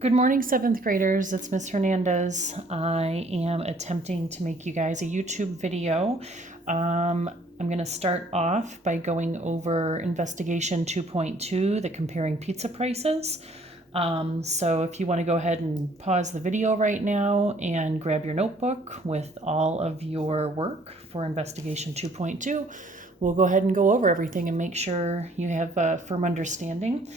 Good morning, seventh graders. It's Miss Hernandez. I am attempting to make you guys a YouTube video. I'm going to start off by going over Investigation 2.2, the comparing pizza prices. So if you want to go ahead and pause the video right now and grab your notebook with all of your work for Investigation 2.2, we'll go ahead and go over everything and make sure you have a firm understanding.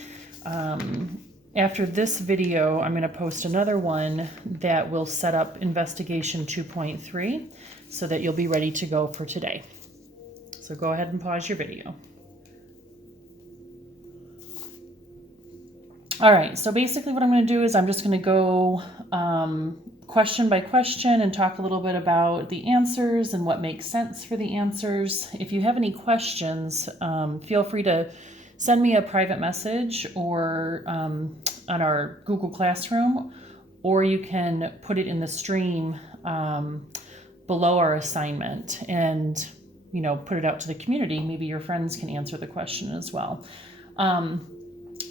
After this video, I'm going to post another one that will set up Investigation 2.3 so that you'll be ready to go for today. So go ahead and pause your video. All right, so basically what I'm going to do is I'm just going to go question by question and talk a little bit about the answers and what makes sense for the answers. If you have any questions, feel free to send me a private message or on our Google Classroom, or you can put it in the stream below our assignment and put it out to the community. Maybe your friends can answer the question as well. All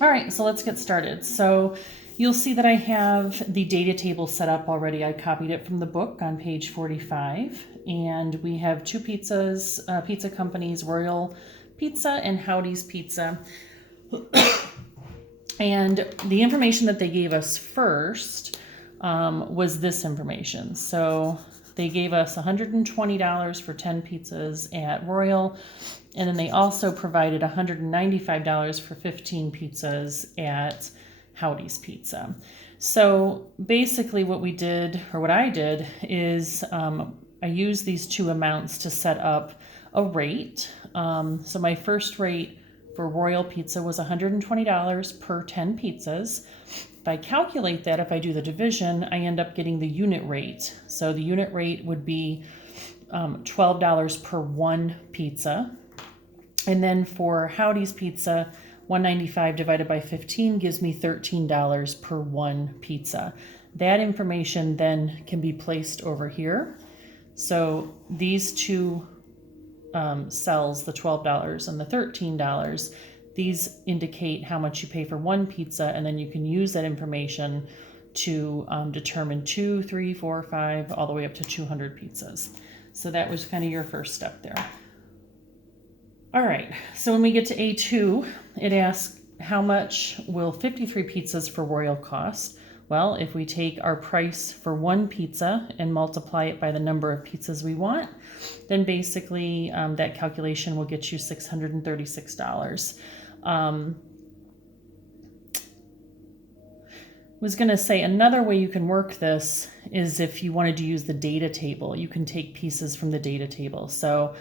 right, so let's get started. So you'll see that I have the data table set up already. I copied it from the book on page 45, and we have two pizzas, pizza companies, Royal Pizza and Howdy's Pizza. And the information that they gave us first was this information. So they gave us $120 for 10 pizzas at Royal, and then they also provided $195 for 15 pizzas at Howdy's Pizza. So basically what we did, or what I did, is I used these two amounts to set up a rate. So my first rate for Royal Pizza was $120 per 10 pizzas. If I calculate that, if I do the division, I end up getting the unit rate. So the unit rate would be $12 per one pizza. And then for Howdy's Pizza, $195 divided by 15 gives me $13 per one pizza. That information then can be placed over here. So these two cells, the $12 and the $13, these indicate how much you pay for one pizza, and then you can use that information to determine 2, 3, 4, 5, all the way up to 200 pizzas. So that was kind of your first step there. All right, so when we get to A2, it asks how much will 53 pizzas for Royal cost? Well, if we take our price for one pizza and multiply it by the number of pizzas we want, then basically that calculation will get you $636. Was going to say another way you can work this is if you wanted to use the data table. You can take pieces from the data table. So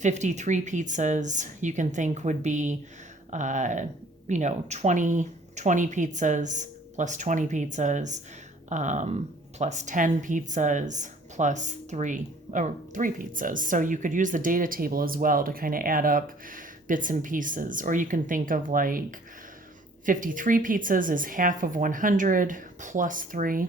53 pizzas you can think would be 20 pizzas plus 20 pizzas plus 10 pizzas plus three pizzas. So you could use the data table as well to kind of add up bits and pieces. Or you can think of like 53 pizzas is half of 100 plus 3.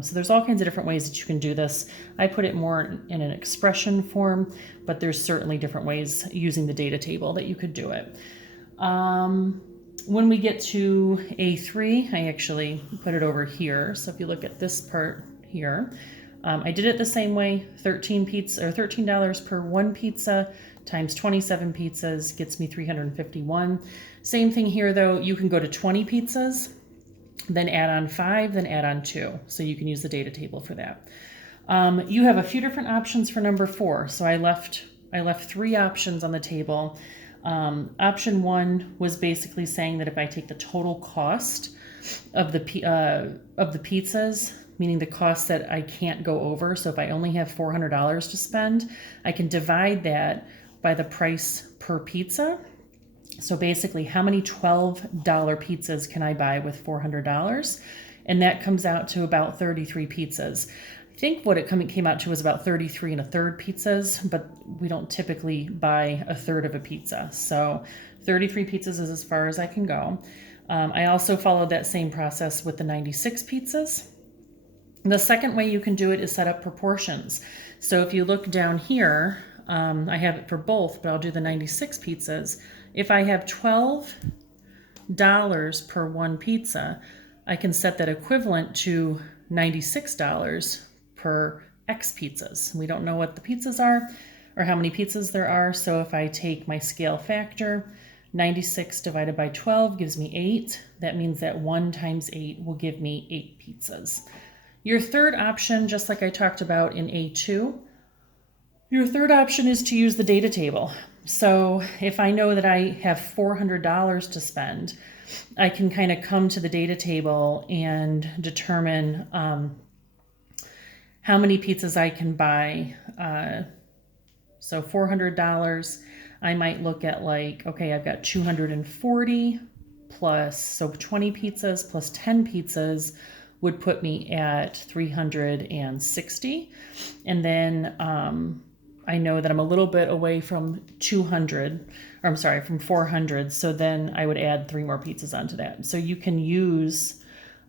So there's all kinds of different ways that you can do this. I put it more in an expression form, but there's certainly different ways using the data table that you could do it. When we get to A3, I actually put it over here. So if you look at this part here, I did it the same way. $13 per one pizza times 27 pizzas gets me 351. Same thing here though, you can go to 20 pizzas, then add on 5, then add on 2. So you can use the data table for that. You have a few different options for number 4. So I left 3 options on the table. Option 1 was basically saying that if I take the total cost of the pizzas, meaning the cost that I can't go over, so if I only have $400 to spend, I can divide that by the price per pizza. So basically, how many $12 pizzas can I buy with $400? And that comes out to about 33 pizzas. I think what it came out to was about 33 1/3 pizzas, but we don't typically buy 1/3 of a pizza. So 33 pizzas is as far as I can go. I also followed that same process with the 96 pizzas. The second way you can do it is set up proportions. So if you look down here, I have it for both, but I'll do the 96 pizzas. If I have $12 per one pizza, I can set that equivalent to $96 per X pizzas. We don't know what the pizzas are or how many pizzas there are. So if I take my scale factor, 96 divided by 12 gives me 8. That means that 1 times 8 will give me 8 pizzas. Your third option, just like I talked about in A2, your third option is to use the data table. So if I know that I have $400 to spend, I can kind of come to the data table and determine how many pizzas I can buy. So $400, I might look at like, okay, I've got 240 plus, so 20 pizzas plus 10 pizzas would put me at 360. And then I know that I'm a little bit away from 200, or I'm sorry, from 400. So then I would add 3 more pizzas onto that. So you can use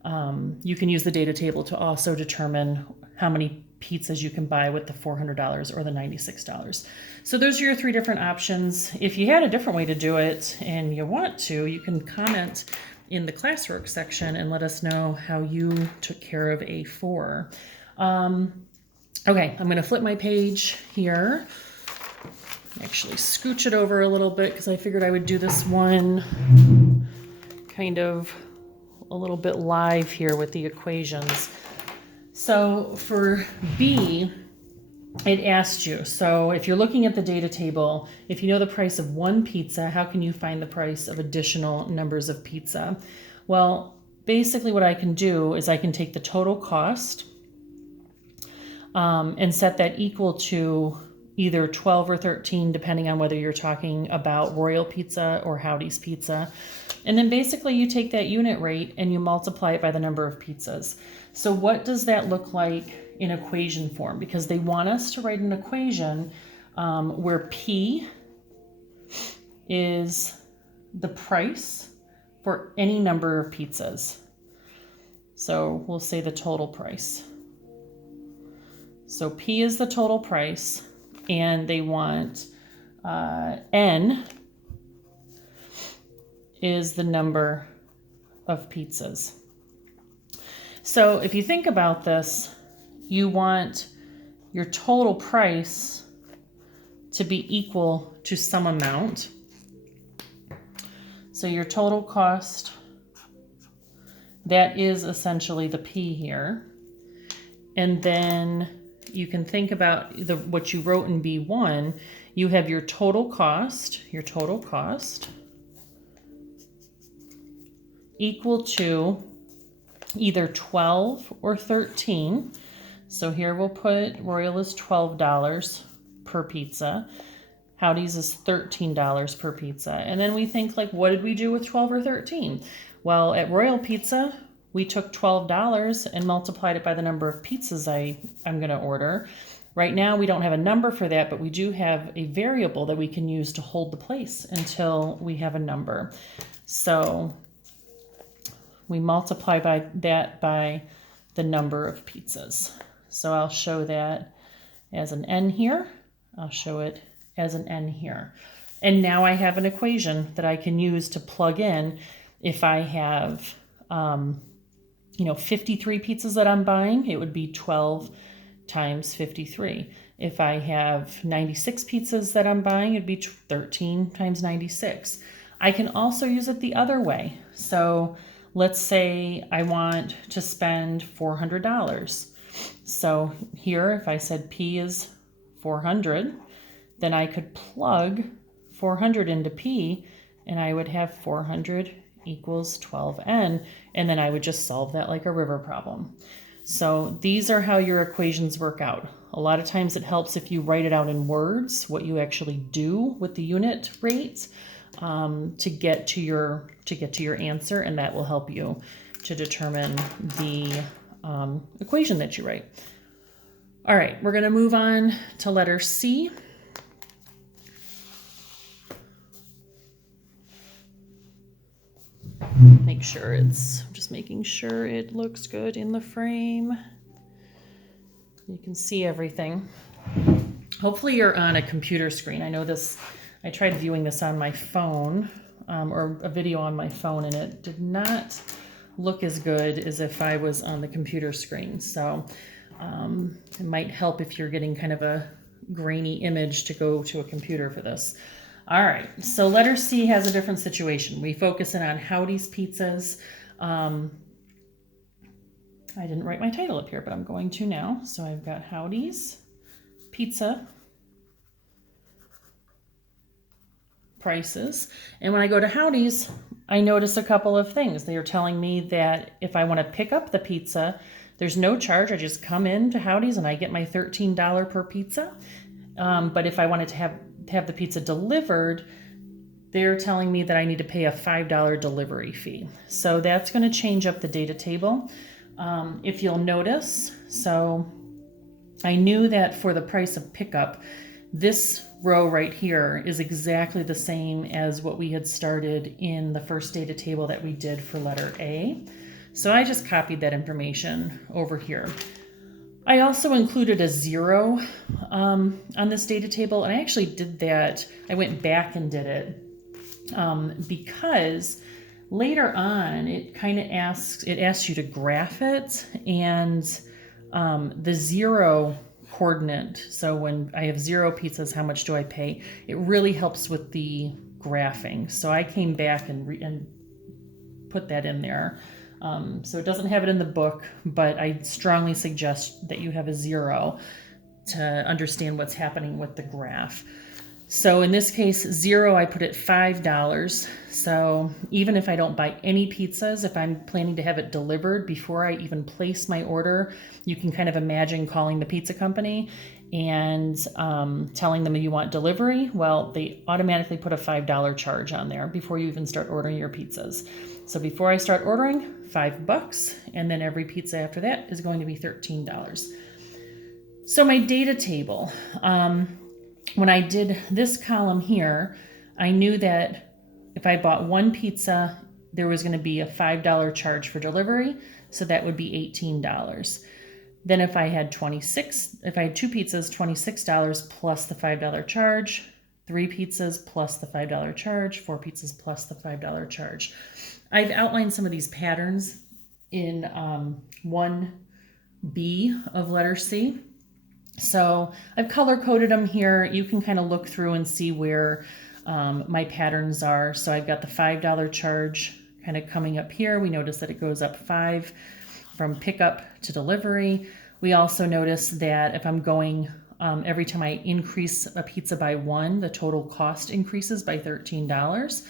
the data table to also determine how many pizzas you can buy with the $400 or the $96. So those are your 3 different options. If you had a different way to do it and you want to, you can comment in the classwork section and let us know how you took care of A4. Okay, I'm going to flip my page here. Actually scooch it over a little bit because I figured I would do this one kind of a little bit live here with the equations. So for B, it asked you, so if you're looking at the data table, if you know the price of 1 pizza, how can you find the price of additional numbers of pizza? Well, basically what I can do is I can take the total cost and set that equal to either 12 or 13, depending on whether you're talking about Royal Pizza or Howdy's Pizza. And then basically you take that unit rate and you multiply it by the number of pizzas. So what does that look like in equation form? Because they want us to write an equation where P is the price for any number of pizzas. So we'll say the total price. So P is the total price, and they want N is the number of pizzas. So if you think about this, you want your total price to be equal to some amount. So your total cost, that is essentially the P here. And then you can think about what you wrote in B1. You have your total cost equal to either 12 or 13. So here we'll put Royal is $12 per pizza. Howdy's is $13 per pizza. And then we think, like, what did we do with 12 or 13? Well, at Royal Pizza, we took $12 and multiplied it by the number of pizzas I'm going to order. Right now, we don't have a number for that, but we do have a variable that we can use to hold the place until we have a number. So we multiply by the number of pizzas. So I'll show that as an N here. I'll show it as an N here. And now I have an equation that I can use to plug in if I have 53 pizzas that I'm buying, it would be 12 times 53. If I have 96 pizzas that I'm buying, it'd be 13 times 96. I can also use it the other way. So let's say I want to spend $400. So here, if I said P is 400, then I could plug 400 into P, and I would have 400 equals 12N, and then I would just solve that like a river problem. So these are how your equations work out. A lot of times it helps if you write it out in words, what you actually do with the unit rate to get to your answer, and that will help you to determine the equation that you write. All right, we're going to move on to letter C. Make sure I'm just making sure it looks good in the frame. You can see everything. Hopefully you're on a computer screen. I know this, I tried viewing this on my phone or a video on my phone, and it did not look as good as if I was on the computer screen. So it might help if you're getting kind of a grainy image to go to a computer for this. All right, so letter C has a different situation. We focus in on Howdy's Pizzas. I didn't write my title up here, but I'm going to now. So I've got Howdy's Pizza prices. And when I go to Howdy's, I notice a couple of things. They are telling me that if I want to pick up the pizza, there's no charge. I just come in to Howdy's and I get my $13 per pizza. But if I wanted to have the pizza delivered, they're telling me that I need to pay a $5 delivery fee. So that's going to change up the data table. If you'll notice, so I knew that for the price of pickup, this row right here is exactly the same as what we had started in the first data table that we did for letter A. So I just copied that information over here. I also included a 0 on this data table, and I actually did that. I went back and did it because later on it kind of asks you to graph it, and the 0 coordinate. So when I have 0 pizzas, how much do I pay? It really helps with the graphing. So I came back and put that in there. So it doesn't have it in the book, but I strongly suggest that you have a 0 to understand what's happening with the graph. So in this case, 0, I put it $5. So even if I don't buy any pizzas, if I'm planning to have it delivered before I even place my order, you can kind of imagine calling the pizza company and telling them you want delivery. Well, they automatically put a $5 charge on there before you even start ordering your pizzas. So before I start ordering, $5, and then every pizza after that is going to be $13. So my data table, when I did this column here, I knew that if I bought one pizza, there was going to be a $5 charge for delivery, so that would be $18. Then if I had 2 pizzas, $26 plus the $5 charge, 3 pizzas plus the $5 charge, 4 pizzas plus the $5 charge. I've outlined some of these patterns in 1B of letter C. So I've color-coded them here. You can kind of look through and see where my patterns are. So I've got the $5 charge kind of coming up here. We notice that it goes up 5 from pickup to delivery. We also notice that if I'm going, every time I increase a pizza by 1, the total cost increases by $13.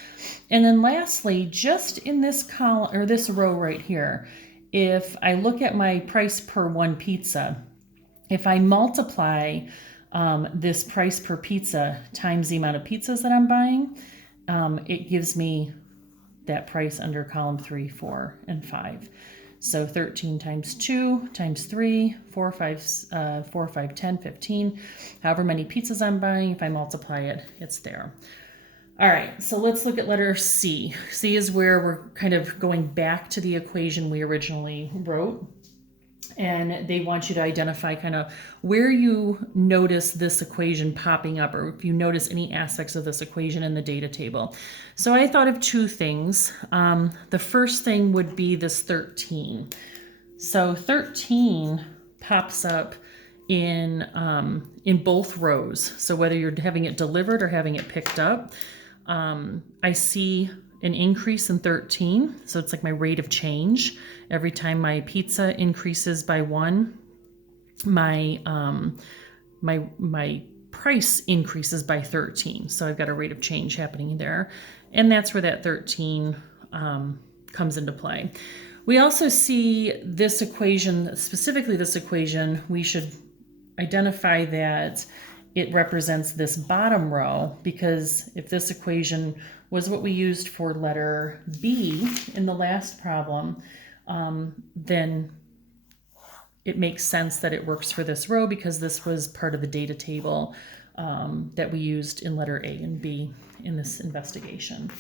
And then lastly, just in this column or this row right here, if I look at my price per 1 pizza, if I multiply this price per pizza times the amount of pizzas that I'm buying, it gives me that price under column 3, 4, and 5. So 13 times 2 times 3, 4, 5, 10, 15. However many pizzas I'm buying, if I multiply it, it's there. All right, so let's look at letter C. C is where we're kind of going back to the equation we originally wrote. And they want you to identify kind of where you notice this equation popping up, or if you notice any aspects of this equation in the data table. So I thought of 2 things. The first thing would be this 13. So 13 pops up in both rows. So whether you're having it delivered or having it picked up, I see an increase in 13. So it's like my rate of change. Every time my pizza increases by 1, my price increases by 13. So I've got a rate of change happening there. And that's where that 13 comes into play. We also see this equation, specifically this equation, we should identify that it represents this bottom row, because if this equation was what we used for letter B in the last problem, then it makes sense that it works for this row, because this was part of the data table that we used in letter A and B in this investigation.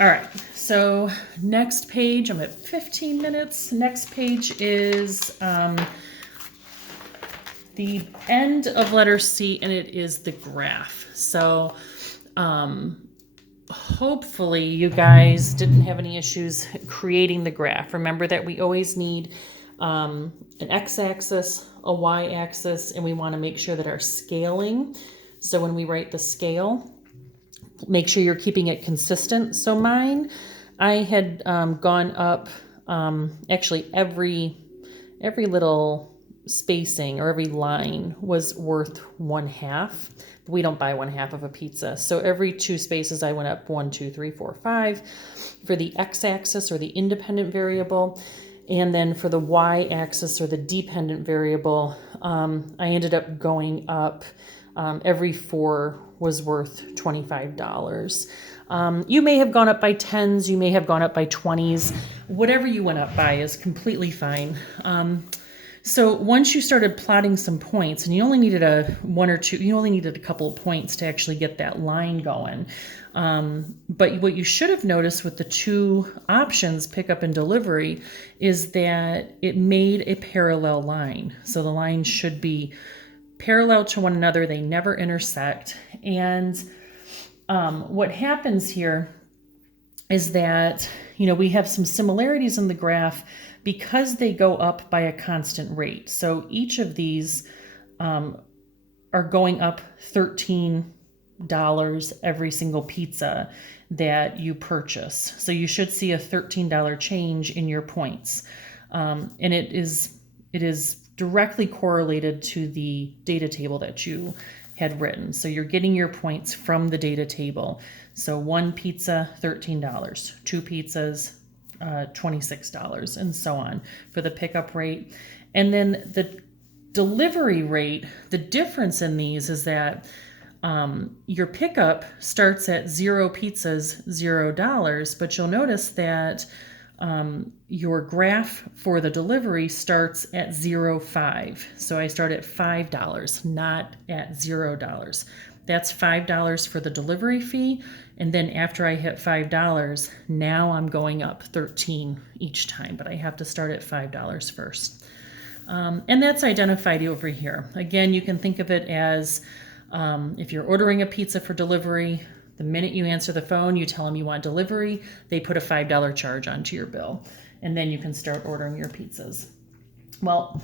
All right, so next page, I'm at 15 minutes. Next page is the end of letter C, and it is the graph. So hopefully you guys didn't have any issues creating the graph. Remember that we always need an x-axis, a y-axis, and we want to make sure that our scaling, so when we write the scale, make sure you're keeping it consistent. So mine, I had gone up, actually every little spacing or every line was worth 1/2. We don't buy 1/2 of a pizza. So every 2 spaces I went up 1, 2, 3, 4, 5 for the x-axis or the independent variable. And then for the y-axis or the dependent variable, I ended up going up, every 4 was worth $25. You may have gone up by 10s, you may have gone up by 20s. Whatever you went up by is completely fine. So once you started plotting some points, and you only needed a couple of points to actually get that line going. But what you should have noticed with the 2 options, pickup and delivery, is that it made a parallel line. So the lines should be parallel to one another. They never intersect. And what happens here is that, we have some similarities in the graph because they go up by a constant rate. So each of these are going up $13 every single pizza that you purchase. So you should see a $13 change in your points. And it is directly correlated to the data table that you had written. So you're getting your points from the data table. So 1 pizza, $13, 2 pizzas, $26, and so on for the pickup rate. And then the delivery rate, the difference in these is that your pickup starts at 0 pizzas, $0, but you'll notice that your graph for the delivery starts at 0.5. So I start at $5, not at $0. That's $5 for the delivery fee. And then after I hit $5, now I'm going up 13 each time, but I have to start at $5 first. And that's identified over here. Again, you can think of it as if you're ordering a pizza for delivery, the minute you answer the phone, you tell them you want delivery, they put a $5 charge onto your bill, and then you can start ordering your pizzas. Well,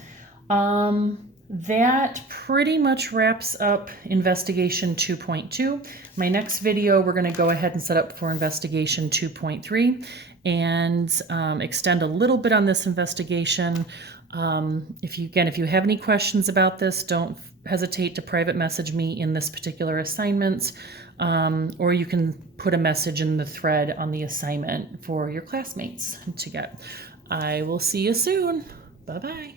that pretty much wraps up investigation 2.2. My next video, we're going to go ahead and set up for investigation 2.3 and extend a little bit on this investigation. If you have any questions about this, don't hesitate to private message me in this particular assignment, or you can put a message in the thread on the assignment for your classmates to get. I will see you soon. Bye-bye.